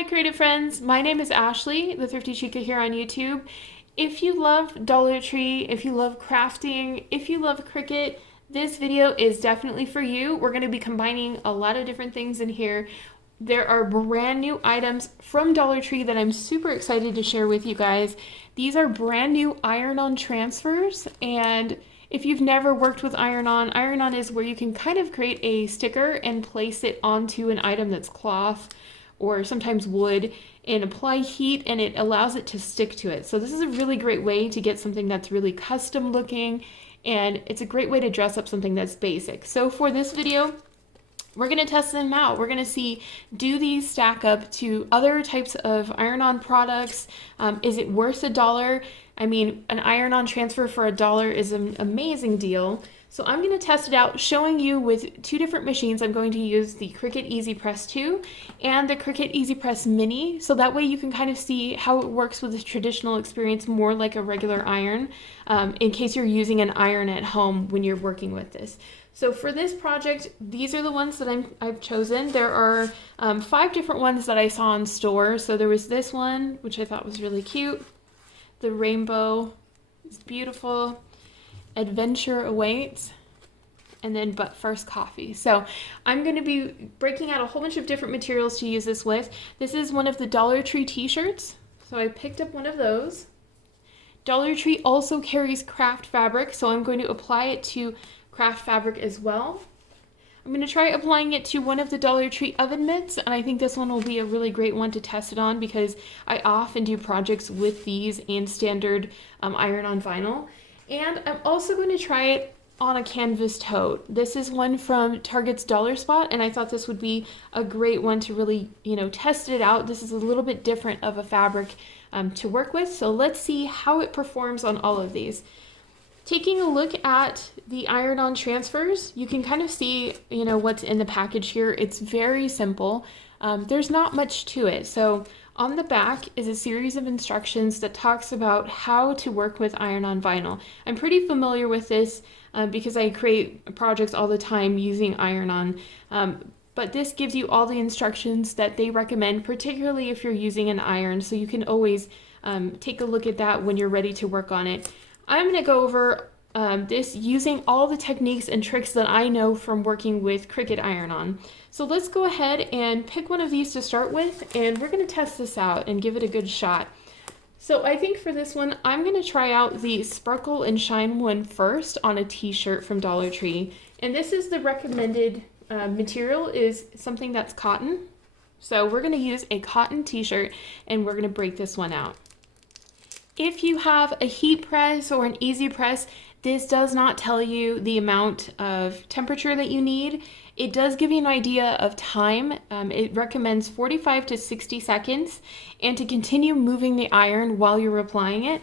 Hi creative friends, my name is Ashley, the Thrifty Chica here on YouTube. If you love Dollar Tree, if you love crafting, if you love Cricut, this video is definitely for you. We're going to be combining a lot of different things in here. There are brand new items from Dollar Tree that I'm super excited to share with you guys. These are brand new iron-on transfers, and if you've never worked with iron-on is where you can kind of create a sticker and place it onto an item that's cloth or sometimes wood and apply heat, and it allows it to stick to it. So this is a really great way to get something that's really custom looking, and it's a great way to dress up something that's basic. So for this video, we're going to test them out. We're going to see, do these stack up to other types of iron-on products? Is it worth $1? I mean, an iron-on transfer for $1 is an amazing deal. So I'm going to test it out, showing you with two different machines. I'm going to use the Cricut EasyPress 2 and the Cricut EasyPress Mini, so that way you can kind of see how it works with a traditional experience, more like a regular iron, in case you're using an iron at home when you're working with this. So for this project, these are the ones that I've chosen. There are 5 different ones that I saw in stores. So there was this one, which I thought was really cute. The rainbow is beautiful. Adventure awaits, and then but first coffee. So I'm going to be breaking out a whole bunch of different materials to use this with. This is one of the Dollar Tree t-shirts, so I picked up one of those. Dollar Tree also carries craft fabric, so I'm going to apply it to craft fabric as well. I'm going to try applying it to one of the Dollar Tree oven mitts, and I think this one will be a really great one to test it on because I often do projects with these and standard iron-on vinyl. And I'm also going to try it on a canvas tote. This is one from Target's Dollar Spot, and I thought this would be a great one to really, test it out. This is a little bit different of a fabric to work with, so let's see how it performs on all of these. Taking a look at the iron-on transfers, you can kind of see, what's in the package here. It's very simple. There's not much to it. So on the back is a series of instructions that talks about how to work with iron-on vinyl. I'm pretty familiar with this because I create projects all the time using iron-on. But this gives you all the instructions that they recommend, particularly if you're using an iron. So you can always take a look at that when you're ready to work on it. I'm going to go over this using all the techniques and tricks that I know from working with Cricut iron-on. So let's go ahead and pick one of these to start with, and we're going to test this out and give it a good shot. So I think for this one, I'm going to try out the Sparkle and Shine one first on a t-shirt from Dollar Tree. And this is the recommended material is something that's cotton. So we're going to use a cotton t-shirt, and we're going to break this one out. If you have a heat press or an EasyPress, this does not tell you the amount of temperature that you need. It does give you an idea of time. It recommends 45 to 60 seconds and to continue moving the iron while you're applying it.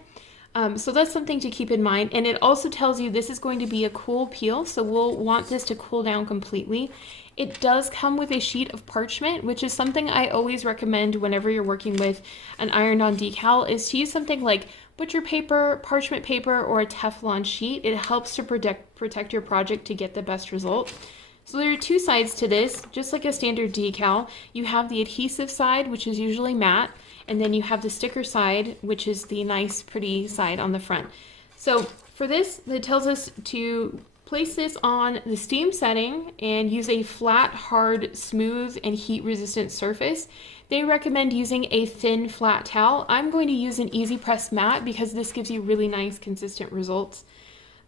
So that's something to keep in mind. And it also tells you this is going to be a cool peel, so we'll want this to cool down completely. It does come with a sheet of parchment, which is something I always recommend whenever you're working with an iron-on decal, is to use something like butcher paper, parchment paper, or a Teflon sheet. It helps to protect your project to get the best result. So there are 2 sides to this, just like a standard decal. You have the adhesive side, which is usually matte, and then you have the sticker side, which is the nice, pretty side on the front. So for this, it tells us to place this on the steam setting and use a flat, hard, smooth, and heat-resistant surface. They recommend using a thin, flat towel. I'm going to use an EasyPress matte because this gives you really nice, consistent results.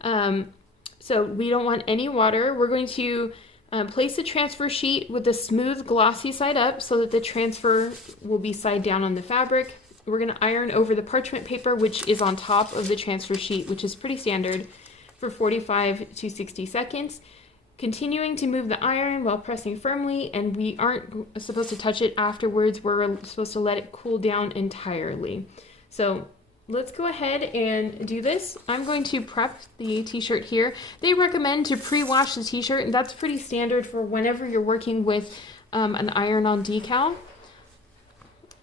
So we don't want any water. We're going to place the transfer sheet with the smooth, glossy side up so that the transfer will be side down on the fabric. We're going to iron over the parchment paper, which is on top of the transfer sheet, which is pretty standard, for 45 to 60 seconds. Continuing to move the iron while pressing firmly, and we aren't supposed to touch it afterwards. We're supposed to let it cool down entirely. So let's go ahead and do this. I'm going to prep the t-shirt here. They recommend to pre-wash the t-shirt, and that's pretty standard for whenever you're working with an iron-on decal.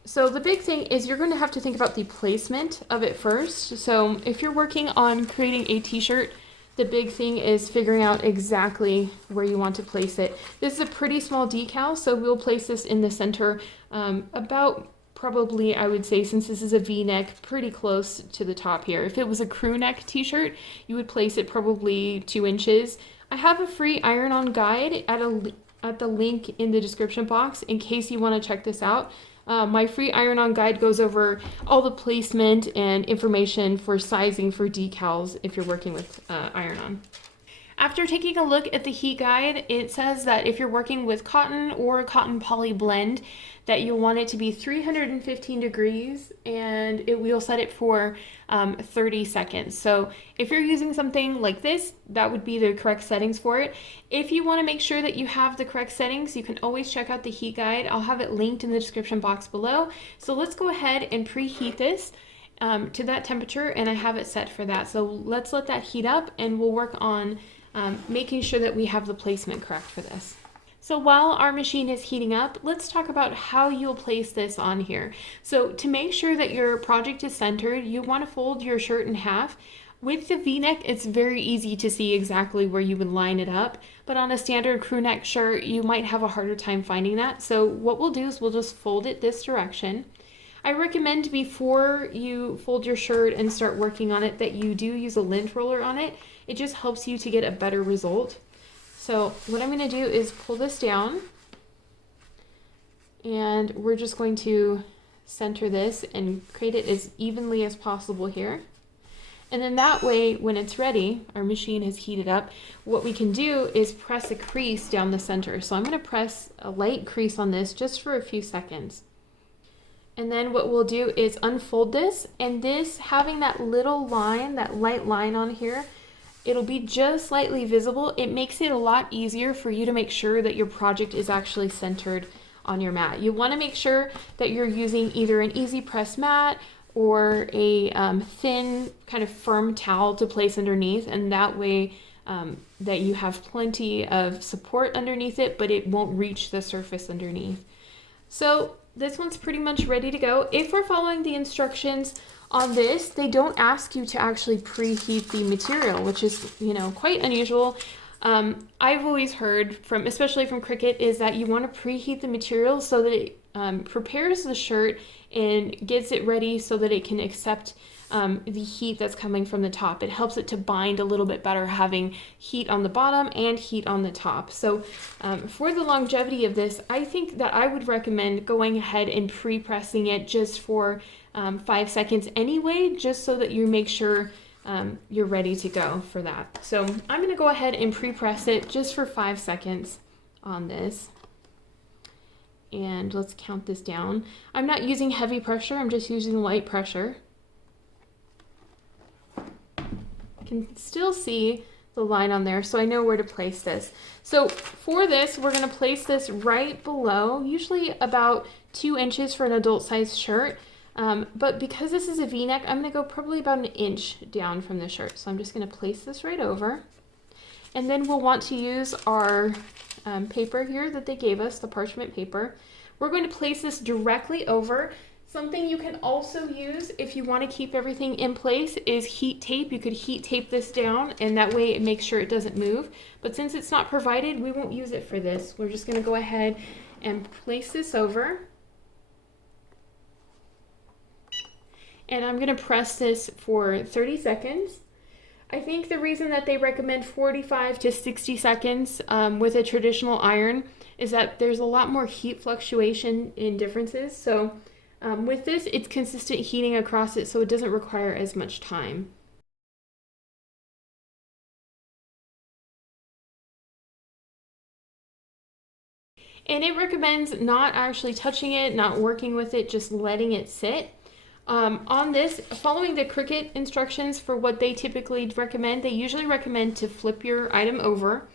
So the big thing is you're going to have to think about the placement of it first. So if you're working on creating a t-shirt The big thing is figuring out exactly where you want to place it. This is a pretty small decal, so we'll place this in the center about probably, I would say, since this is a V-neck, pretty close to the top here. If it was a crew neck t-shirt, you would place it probably 2 inches. I have a free iron-on guide at the link in the description box in case you want to check this out. My free iron-on guide goes over all the placement and information for sizing for decals if you're working with iron-on. After taking a look at the heat guide, it says that if you're working with cotton or cotton poly blend, that you'll want it to be 315 degrees, and we'll set it for 30 seconds. So if you're using something like this, that would be the correct settings for it. If you want to make sure that you have the correct settings, you can always check out the heat guide. I'll have it linked in the description box below. So let's go ahead and preheat this to that temperature, and I have it set for that. So let's let that heat up, and we'll work on making sure that we have the placement correct for this. So while our machine is heating up, let's talk about how you'll place this on here. So to make sure that your project is centered, you want to fold your shirt in half. With the V-neck, it's very easy to see exactly where you would line it up, but on a standard crew neck shirt, you might have a harder time finding that. So what we'll do is we'll just fold it this direction. I recommend before you fold your shirt and start working on it that you do use a lint roller on it. It just helps you to get a better result. So what I'm going to do is pull this down, and we're just going to center this and create it as evenly as possible here. And then that way, when it's ready, our machine has heated up, what we can do is press a crease down the center. So I'm going to press a light crease on this just for a few seconds. And then what we'll do is unfold this, and this, having that little line, that light line on here, it'll be just slightly visible. It makes it a lot easier for you to make sure that your project is actually centered on your mat. You want to make sure that you're using either an EasyPress mat or a thin kind of firm towel to place underneath, and that way that you have plenty of support underneath it, but it won't reach the surface underneath. So this one's pretty much ready to go. If we're following the instructions on this, they don't ask you to actually preheat the material, which is, quite unusual. I've always heard from, especially from Cricut, is that you want to preheat the material so that it prepares the shirt and gets it ready so that it can accept the heat that's coming from the top. It helps it to bind a little bit better, having heat on the bottom and heat on the top. So for the longevity of this, I think that I would recommend going ahead and pre-pressing it just for 5 seconds anyway, just so that you make sure you're ready to go for that. So I'm going to go ahead and pre-press it just for 5 seconds on this. And let's count this down. I'm not using heavy pressure, I'm just using light pressure. Can still see the line on there, so I know where to place this. So for this, we're going to place this right below, usually about 2 inches for an adult size shirt. But because this is a V-neck, I'm going to go probably about 1 inch down from the shirt. So I'm just going to place this right over. And then we'll want to use our paper here that they gave us, the parchment paper. We're going to place this directly over. Something you can also use if you want to keep everything in place is heat tape. You could heat tape this down, and that way it makes sure it doesn't move. But since it's not provided, we won't use it for this. We're just going to go ahead and place this over. And I'm going to press this for 30 seconds. I think the reason that they recommend 45 to 60 seconds with a traditional iron is that there's a lot more heat fluctuation in differences. So with this, it's consistent heating across it, so it doesn't require as much time. And it recommends not actually touching it, not working with it, just letting it sit. On this, following the Cricut instructions for what they typically recommend, they usually recommend to flip your item over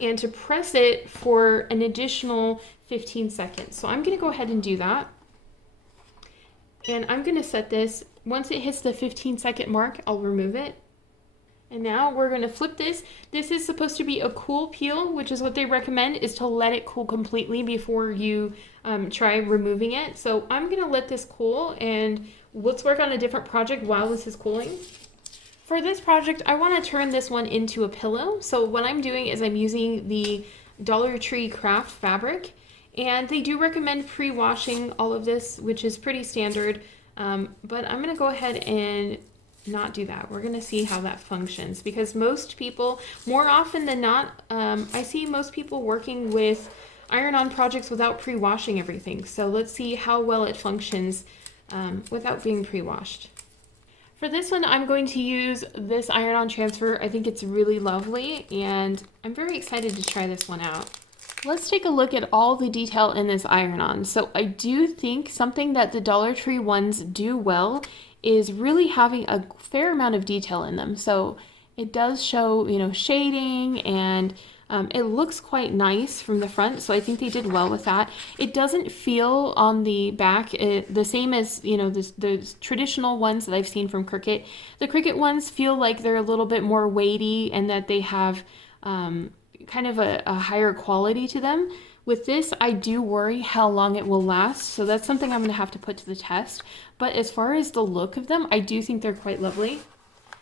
and to press it for an additional 15 seconds. So I'm going to go ahead and do that. And I'm going to set this, once it hits the 15-second mark, I'll remove it. And now we're going to flip this. This is supposed to be a cool peel, which is what they recommend, is to let it cool completely before you try removing it. So I'm going to let this cool, and let's work on a different project while this is cooling. For this project, I want to turn this one into a pillow. So what I'm doing is I'm using the Dollar Tree craft fabric, and they do recommend pre-washing all of this, which is pretty standard. But I'm going to go ahead and not do that. We're going to see how that functions, because most people, more often than not, I see most people working with iron-on projects without pre-washing everything. So let's see how well it functions without being pre-washed. For this one, I'm going to use this iron-on transfer. I think it's really lovely, and I'm very excited to try this one out. Let's take a look at all the detail in this iron-on. So I do think something that the Dollar Tree ones do well is really having a fair amount of detail in them. So it does show, shading, and it looks quite nice from the front, so I think they did well with that. It doesn't feel on the back the same as, the traditional ones that I've seen from Cricut. The Cricut ones feel like they're a little bit more weighty and that they have kind of a higher quality to them. With this, I do worry how long it will last, so that's something I'm going to have to put to the test. But as far as the look of them, I do think they're quite lovely.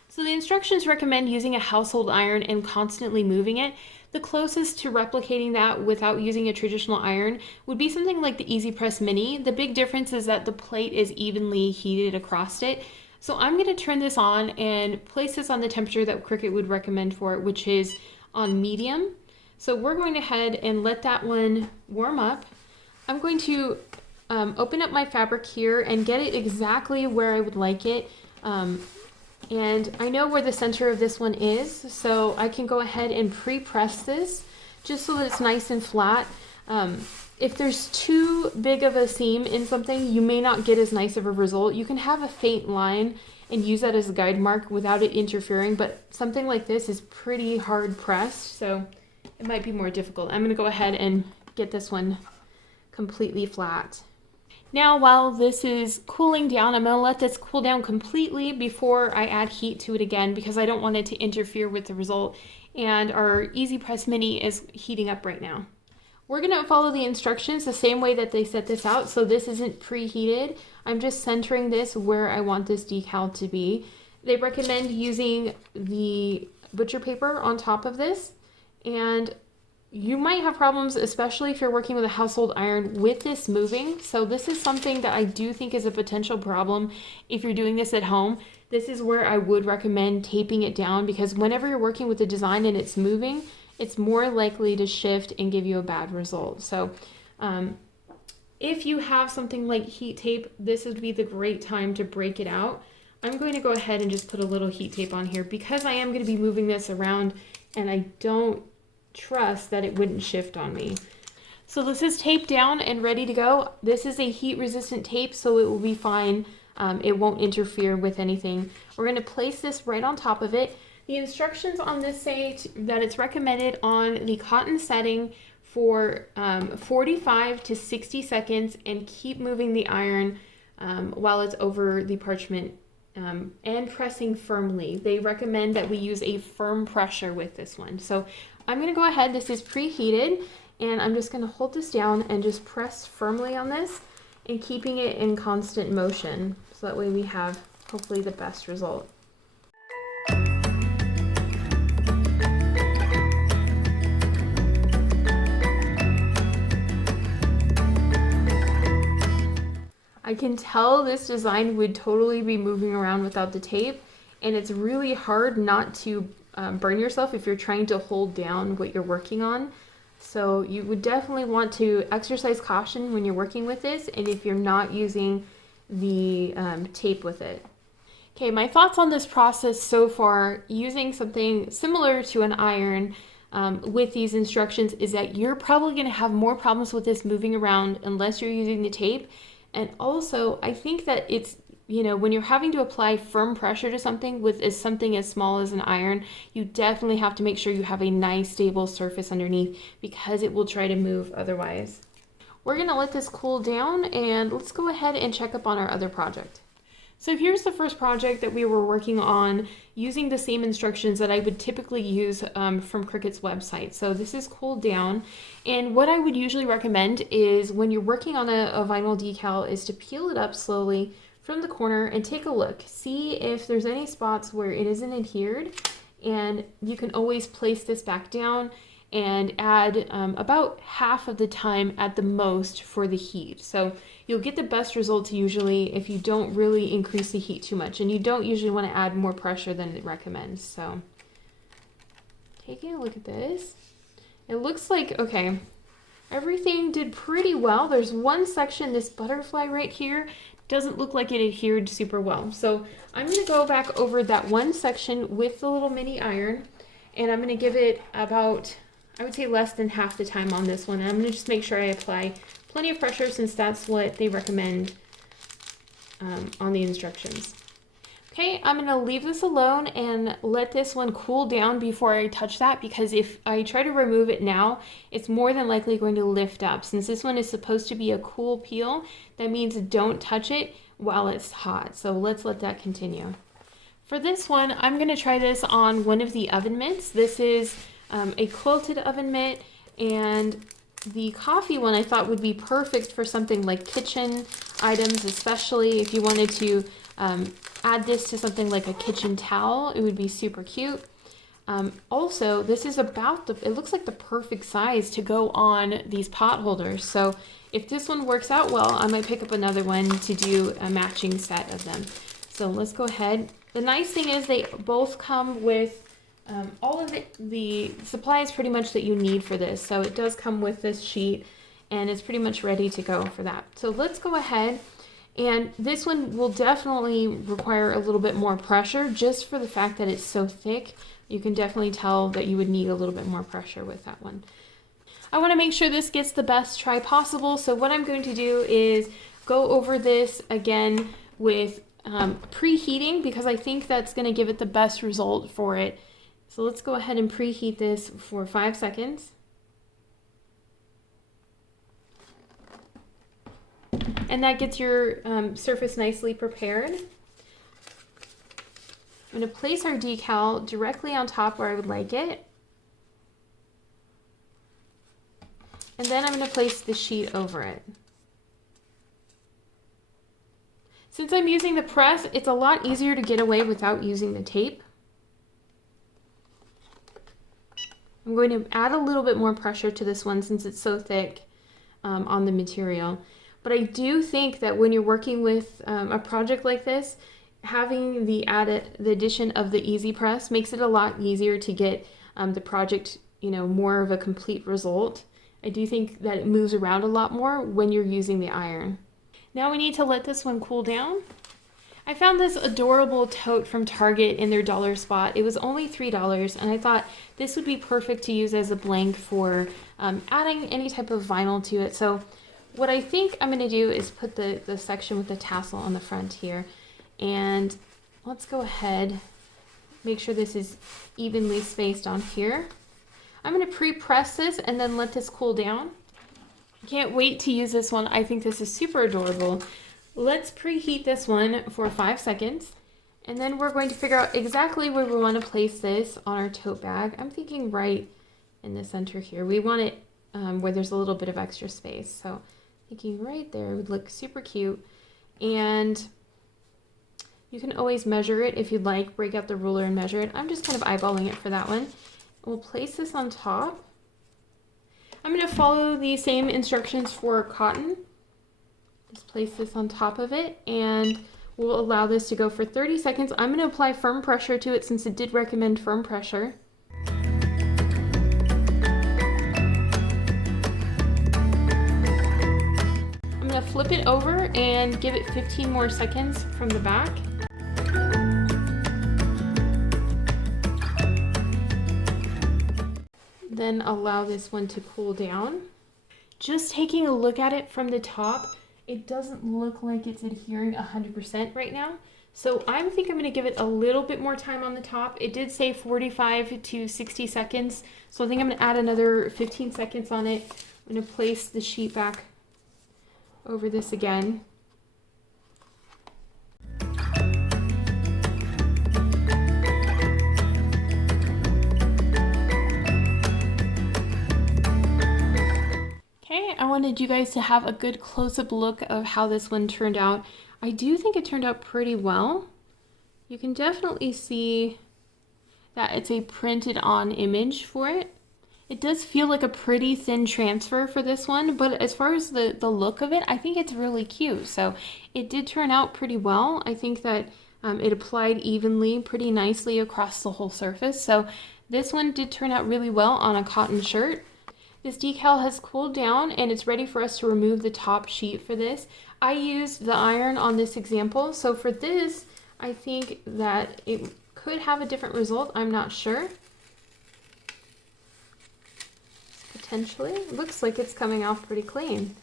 So the instructions recommend using a household iron and constantly moving it. The closest to replicating that without using a traditional iron would be something like the EasyPress Mini. The big difference is that the plate is evenly heated across it. So I'm going to turn this on and place this on the temperature that Cricut would recommend for it, which is on medium. So we're going ahead and let that one warm up. I'm going to open up my fabric here and get it exactly where I would like it. And I know where the center of this one is, so I can go ahead and pre-press this just so that it's nice and flat. If there's too big of a seam in something, you may not get as nice of a result. You can have a faint line and use that as a guide mark without it interfering, but something like this is pretty hard pressed, so it might be more difficult. I'm going to go ahead and get this one completely flat. Now, while this is cooling down, I'm going to let this cool down completely before I add heat to it again, because I don't want it to interfere with the result. And our EasyPress Mini is heating up right now. We're going to follow the instructions the same way that they set this out, so this isn't preheated. I'm just centering this where I want this decal to be. They recommend using the butcher paper on top of this, and you might have problems, especially if you're working with a household iron, with this moving. So this is something that I do think is a potential problem if you're doing this at home. This is where I would recommend taping it down, because whenever you're working with a design and it's moving, it's more likely to shift and give you a bad result. So if you have something like heat tape, this would be the great time to break it out. I'm going to go ahead and just put a little heat tape on here because I am going to be moving this around and I don't trust that it wouldn't shift on me. So this is taped down and ready to go. This is a heat resistant tape, so it will be fine. It won't interfere with anything. We're going to place this right on top of it. The instructions on this say that it's recommended on the cotton setting for 45 to 60 seconds and keep moving the iron while it's over the parchment and pressing firmly. They recommend that we use a firm pressure with this one. So I'm going to go ahead, this is preheated, and I'm just going to hold this down and just press firmly on this and keeping it in constant motion, so that way we have hopefully the best result. I can tell this design would totally be moving around without the tape, and it's really hard not to burn yourself if you're trying to hold down what you're working on. So you would definitely want to exercise caution when you're working with this, and if you're not using the tape with it. Okay, my thoughts on this process so far, using something similar to an iron with these instructions, is that you're probably going to have more problems with this moving around unless you're using the tape. And also, I think that it's, when you're having to apply firm pressure to something with something as small as an iron, you definitely have to make sure you have a nice stable surface underneath, because it will try to move otherwise. We're going to let this cool down, and let's go ahead and check up on our other project. So here's the first project that we were working on using the same instructions that I would typically use from Cricut's website. So this is cooled down, and what I would usually recommend is when you're working on a vinyl decal is to peel it up slowly from the corner and take a look. See if there's any spots where it isn't adhered, and you can always place this back down and add about half of the time at the most for the heat. So you'll get the best results usually if you don't really increase the heat too much, and you don't usually want to add more pressure than it recommends. So taking a look at this, it looks like, okay, everything did pretty well. There's one section, this butterfly right here, doesn't look like it adhered super well. So I'm gonna go back over that one section with the little mini iron, and I'm gonna give it about, I would say, less than half the time on this one. And I'm gonna just make sure I apply plenty of pressure, since that's what they recommend on the instructions. Okay, I'm gonna leave this alone and let this one cool down before I touch that, because if I try to remove it now, it's more than likely going to lift up. Since this one is supposed to be a cool peel, that means don't touch it while it's hot. So let's let that continue. For this one, I'm gonna try this on one of the oven mitts. This is a quilted oven mitt, and the coffee one I thought would be perfect for something like kitchen items, especially if you wanted to add this to something like a kitchen towel. It would be super cute. Also, this is about it looks like the perfect size to go on these pot holders. So if this one works out well, I might pick up another one to do a matching set of them. So let's go ahead. The nice thing is they both come with all of the supplies pretty much that you need for this. So it does come with this sheet, and it's pretty much ready to go for that. So let's go ahead, and this one will definitely require a little bit more pressure just for the fact that it's so thick. You can definitely tell that you would need a little bit more pressure with that one. I want to make sure this gets the best try possible. So what I'm going to do is go over this again with preheating, because I think that's going to give it the best result for it. So let's go ahead and preheat this for 5 seconds. And that gets your surface nicely prepared. I'm going to place our decal directly on top where I would like it. And then I'm going to place the sheet over it. Since I'm using the press, it's a lot easier to get away without using the tape. I'm going to add a little bit more pressure to this one since it's so thick on the material. But I do think that when you're working with a project like this, having the addition of the EasyPress makes it a lot easier to get the project, more of a complete result. I do think that it moves around a lot more when you're using the iron. Now we need to let this one cool down. I found this adorable tote from Target in their dollar spot. It was only $3, and I thought this would be perfect to use as a blank for adding any type of vinyl to it. So what I think I'm going to do is put the section with the tassel on the front here. And let's go ahead, make sure this is evenly spaced on here. I'm going to pre-press this and then let this cool down. I can't wait to use this one. I think this is super adorable. Let's preheat this one for 5 seconds. And then we're going to figure out exactly where we want to place this on our tote bag. I'm thinking right in the center here. We want it where there's a little bit of extra space. So thinking right there would look super cute. And you can always measure it if you'd like. Break out the ruler and measure it. I'm just kind of eyeballing it for that one. We'll place this on top. I'm going to follow the same instructions for cotton. Just place this on top of it, and we'll allow this to go for 30 seconds. I'm going to apply firm pressure to it since it did recommend firm pressure. I'm going to flip it over and give it 15 more seconds from the back. Then allow this one to cool down. Just taking a look at it from the top, it doesn't look like it's adhering 100% right now. So I think I'm going to give it a little bit more time on the top. It did say 45 to 60 seconds. So I think I'm going to add another 15 seconds on it. I'm going to place the sheet back over this again. I wanted you guys to have a good close-up look of how this one turned out. I do think it turned out pretty well. You can definitely see that it's a printed on image for it. It does feel like a pretty thin transfer for this one, but as far as the look of it, I think it's really cute. So it did turn out pretty well. I think that it applied evenly pretty nicely across the whole surface. So this one did turn out really well on a cotton shirt. This decal has cooled down and it's ready for us to remove the top sheet for this. I used the iron on this example. So for this, I think that it could have a different result. I'm not sure. Potentially. It looks like it's coming off pretty clean.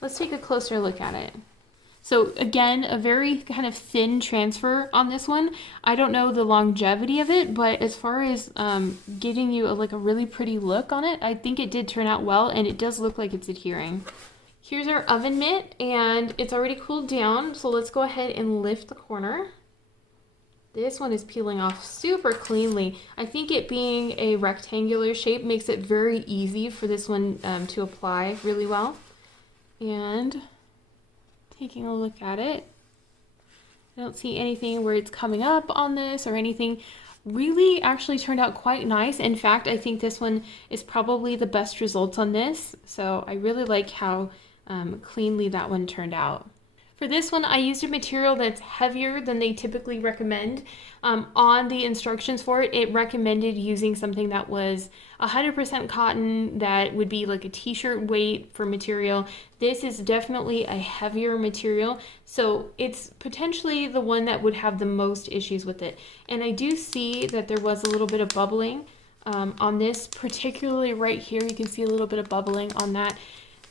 Let's take a closer look at it. So again, a very kind of thin transfer on this one. I don't know the longevity of it, but as far as giving you like a really pretty look on it, I think it did turn out well, and it does look like it's adhering. Here's our oven mitt, and it's already cooled down, so let's go ahead and lift the corner. This one is peeling off super cleanly. I think it being a rectangular shape makes it very easy for this one to apply really well. And taking a look at it, I don't see anything where it's coming up on this or anything. Really actually turned out quite nice. In fact, I think this one is probably the best results on this. So I really like how cleanly that one turned out. For this one, I used a material that's heavier than they typically recommend. On the instructions for it, it recommended using something that was 100% cotton, that would be like a t-shirt weight for material. This is definitely a heavier material, so it's potentially the one that would have the most issues with it. And I do see that there was a little bit of bubbling on this, particularly right here. You can see a little bit of bubbling on that.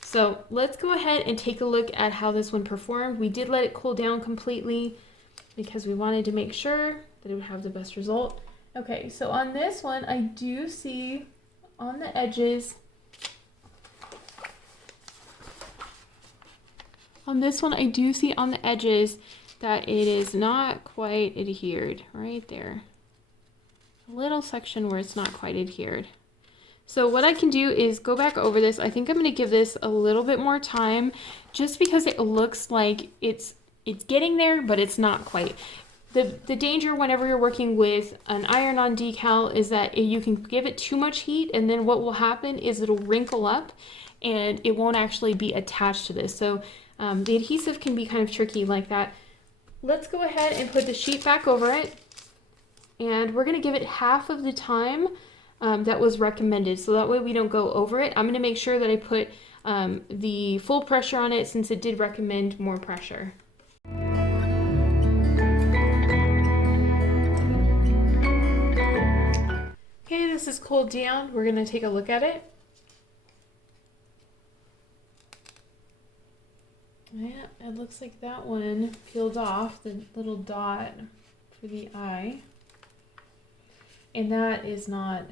So let's go ahead and take a look at how this one performed. We did let it cool down completely because we wanted to make sure that it would have the best result. Okay, so on this one, I do see on the edges, that it is not quite adhered right there. A little section where it's not quite adhered. So what I can do is go back over this. I think I'm going to give this a little bit more time just because it looks like it's getting there, but it's not quite. The danger whenever you're working with an iron-on decal is that you can give it too much heat, and then what will happen is it'll wrinkle up and it won't actually be attached to this. So the adhesive can be kind of tricky like that. Let's go ahead and put the sheet back over it, and we're going to give it half of the time that was recommended, so that way we don't go over it. I'm going to make sure that I put the full pressure on it since it did recommend more pressure. Okay, this is cooled down. We're going to take a look at it. Yeah, it looks like that one peeled off, the little dot for the eye. And that is not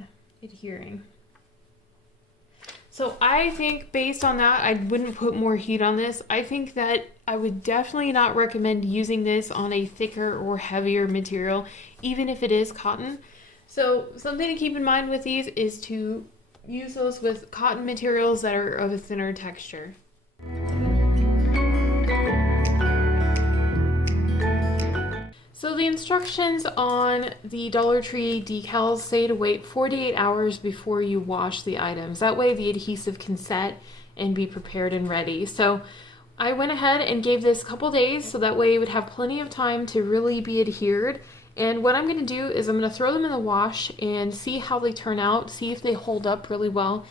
adhering. So I think based on that, I wouldn't put more heat on this. I think that I would definitely not recommend using this on a thicker or heavier material, even if it is cotton. So something to keep in mind with these is to use those with cotton materials that are of a thinner texture. So the instructions on the Dollar Tree decals say to wait 48 hours before you wash the items. That way the adhesive can set and be prepared and ready. So I went ahead and gave this a couple days so that way it would have plenty of time to really be adhered. And what I'm going to do is I'm going to throw them in the wash and see how they turn out, see if they hold up really well.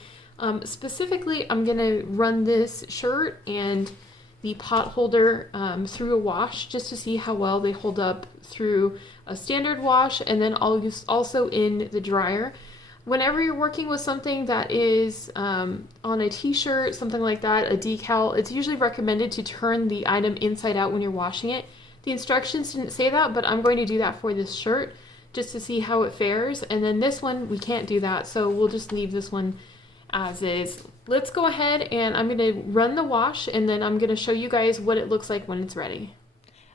Specifically, I'm going to run this shirt and the pot holder through a wash just to see how well they hold up through a standard wash, and then I'll use also in the dryer. Whenever you're working with something that is on a t-shirt, something like that, a decal, it's usually recommended to turn the item inside out when you're washing it. The instructions didn't say that, but I'm going to do that for this shirt just to see how it fares. And then this one, we can't do that, so we'll just leave this one as is. Let's go ahead and I'm going to run the wash, and then I'm going to show you guys what it looks like when it's ready.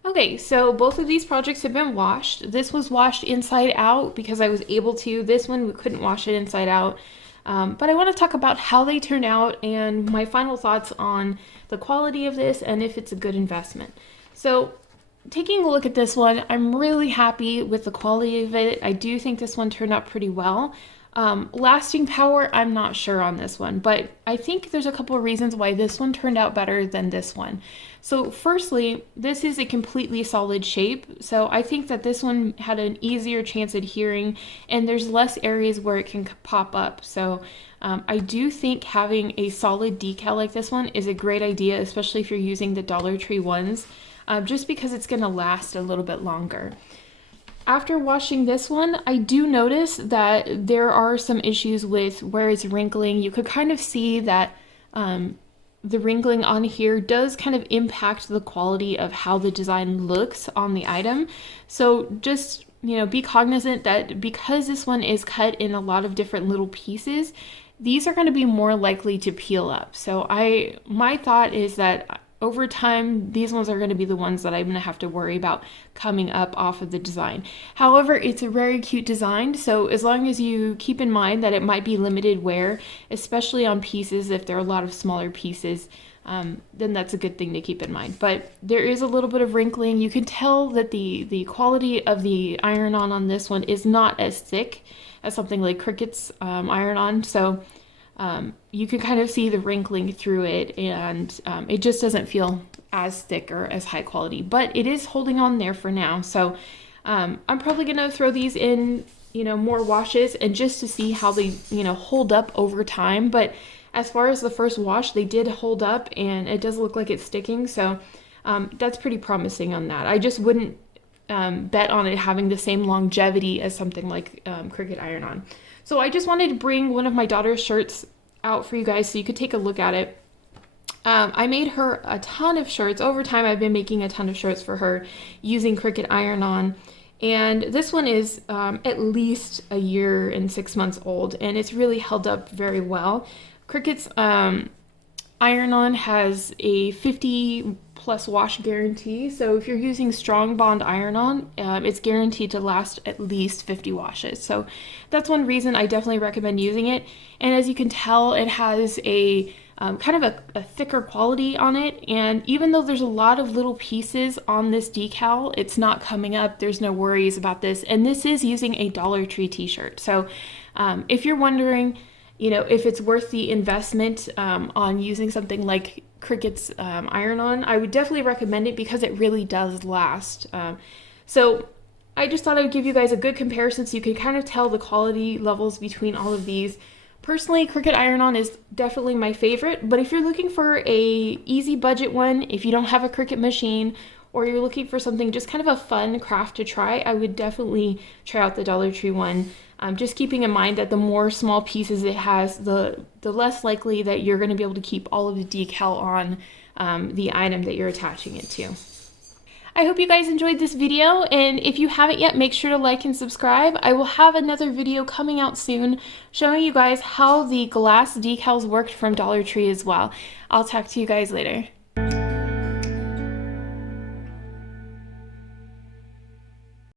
Okay, so both of these projects have been washed. This was washed inside out because I was able to. This one, we couldn't wash it inside out. But I want to talk about how they turn out and my final thoughts on the quality of this and if it's a good investment. So taking a look at this one, I'm really happy with the quality of it. I do think this one turned out pretty well. Lasting power, I'm not sure on this one, but I think there's a couple of reasons why this one turned out better than this one. So firstly, this is a completely solid shape, so I think that this one had an easier chance adhering, and there's less areas where it can pop up. So I do think having a solid decal like this one is a great idea, especially if you're using the Dollar Tree ones, just because it's going to last a little bit longer. After washing this one, I do notice that there are some issues with where it's wrinkling. You could kind of see that the wrinkling on here does kind of impact the quality of how the design looks on the item. So just, be cognizant that because this one is cut in a lot of different little pieces, these are going to be more likely to peel up. So my thought is that over time, these ones are going to be the ones that I'm going to have to worry about coming up off of the design. However, it's a very cute design, so as long as you keep in mind that it might be limited wear, especially on pieces, if there are a lot of smaller pieces, then that's a good thing to keep in mind. But there is a little bit of wrinkling. You can tell that the quality of the iron-on on this one is not as thick as something like Cricut's iron-on, so you can kind of see the wrinkling through it, and it just doesn't feel as thick or as high quality, but it is holding on there for now. So I'm probably going to throw these in, more washes and just to see how they, hold up over time. But as far as the first wash, they did hold up and it does look like it's sticking. So that's pretty promising on that. I just wouldn't bet on it having the same longevity as something like Cricut iron-on. So I just wanted to bring one of my daughter's shirts out for you guys so you could take a look at it. I made her a ton of shirts. Over time, I've been making a ton of shirts for her using Cricut iron-on. And this one is at least a year and 6 months old, and it's really held up very well. Cricut's iron-on has a 50+ wash guarantee, so if you're using strong bond iron-on, it's guaranteed to last at least 50 washes. So that's one reason I definitely recommend using it. And as you can tell, it has a kind of a thicker quality on it, and even though there's a lot of little pieces on this decal, it's not coming up. There's no worries about this, and this is using a Dollar Tree t-shirt. So if you're wondering, if it's worth the investment on using something like Cricut's iron-on, I would definitely recommend it because it really does last. So I just thought I would give you guys a good comparison so you can kind of tell the quality levels between all of these. Personally, Cricut iron-on is definitely my favorite, but if you're looking for a easy budget one, if you don't have a Cricut machine, or you're looking for something just kind of a fun craft to try, I would definitely try out the Dollar Tree one. Just keeping in mind that the more small pieces it has, the less likely that you're going to be able to keep all of the decal on the item that you're attaching it to. I hope you guys enjoyed this video, and if you haven't yet, make sure to like and subscribe. I will have another video coming out soon showing you guys how the glass decals worked from Dollar Tree as well. I'll talk to you guys later.